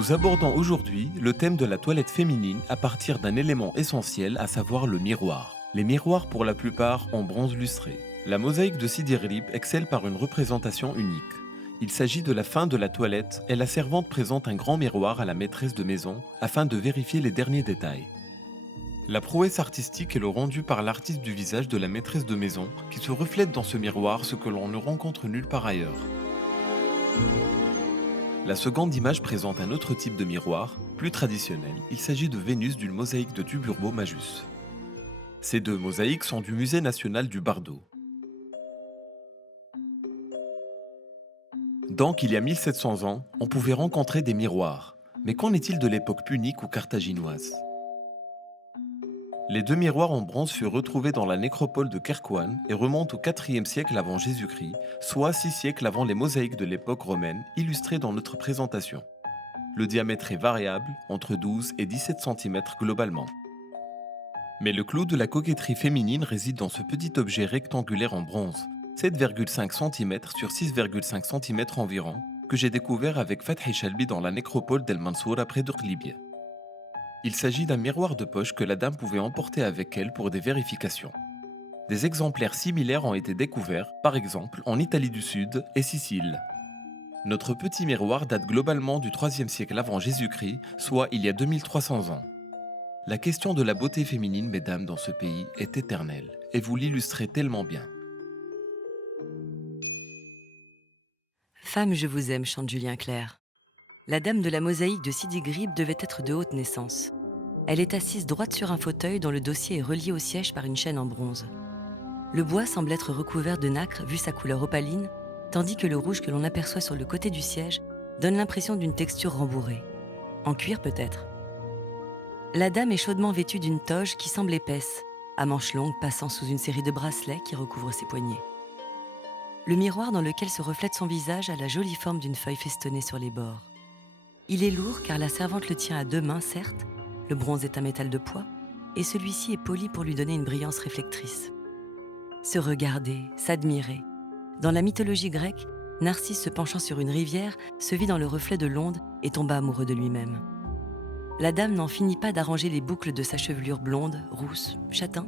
Nous abordons aujourd'hui le thème de la toilette féminine à partir d'un élément essentiel, à savoir le miroir. Les miroirs, pour la plupart, en bronze lustré. La mosaïque de Sidi Ghirib excelle par une représentation unique. Il s'agit de la fin de la toilette et la servante présente un grand miroir à la maîtresse de maison afin de vérifier les derniers détails. La prouesse artistique est le rendu par l'artiste du visage de la maîtresse de maison qui se reflète dans ce miroir, ce que l'on ne rencontre nulle part ailleurs. La seconde image présente un autre type de miroir, plus traditionnel. Il s'agit de Vénus d'une mosaïque de Tuburbo Majus. Ces deux mosaïques sont du Musée national du Bardo. Donc, il y a 1700 ans, on pouvait rencontrer des miroirs. Mais qu'en est-il de l'époque punique ou carthaginoise? Les deux miroirs en bronze furent retrouvés dans la nécropole de Kherkouane et remontent au IVe siècle avant Jésus-Christ, soit 6 siècles avant les mosaïques de l'époque romaine illustrées dans notre présentation. Le diamètre est variable, entre 12 et 17 cm globalement. Mais le clou de la coquetterie féminine réside dans ce petit objet rectangulaire en bronze, 7,5 cm sur 6,5 cm environ, que j'ai découvert avec Fathi Chalbi dans la nécropole d'El Mansoura près de Qlibia. Il s'agit d'un miroir de poche que la dame pouvait emporter avec elle pour des vérifications. Des exemplaires similaires ont été découverts, par exemple en Italie du Sud et Sicile. Notre petit miroir date globalement du IIIe siècle avant Jésus-Christ, soit il y a 2300 ans. La question de la beauté féminine, mesdames, dans ce pays est éternelle, et vous l'illustrez tellement bien. Femme, je vous aime, chante Julien Clerc. La dame de la mosaïque de Sidi Ghirib devait être de haute naissance. Elle est assise droite sur un fauteuil dont le dossier est relié au siège par une chaîne en bronze. Le bois semble être recouvert de nacre vu sa couleur opaline, tandis que le rouge que l'on aperçoit sur le côté du siège donne l'impression d'une texture rembourrée. En cuir peut-être. La dame est chaudement vêtue d'une toge qui semble épaisse, à manches longues passant sous une série de bracelets qui recouvrent ses poignets. Le miroir dans lequel se reflète son visage a la jolie forme d'une feuille festonnée sur les bords. Il est lourd car la servante le tient à deux mains, certes, le bronze est un métal de poids, et celui-ci est poli pour lui donner une brillance réflectrice. Se regarder, s'admirer. Dans la mythologie grecque, Narcisse se penchant sur une rivière se vit dans le reflet de l'onde et tomba amoureux de lui-même. La dame n'en finit pas d'arranger les boucles de sa chevelure blonde, rousse, châtain.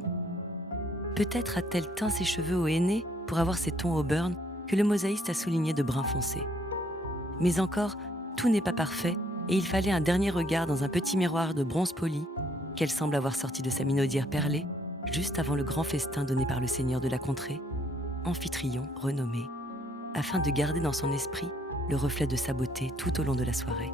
Peut-être a-t-elle teint ses cheveux au henné pour avoir ces tons au burn que le mosaïste a soulignés de brun foncé. Mais encore, tout n'est pas parfait et il fallait un dernier regard dans un petit miroir de bronze poli qu'elle semble avoir sorti de sa minaudière perlée juste avant le grand festin donné par le seigneur de la contrée, Amphitryon renommé, afin de garder dans son esprit le reflet de sa beauté tout au long de la soirée.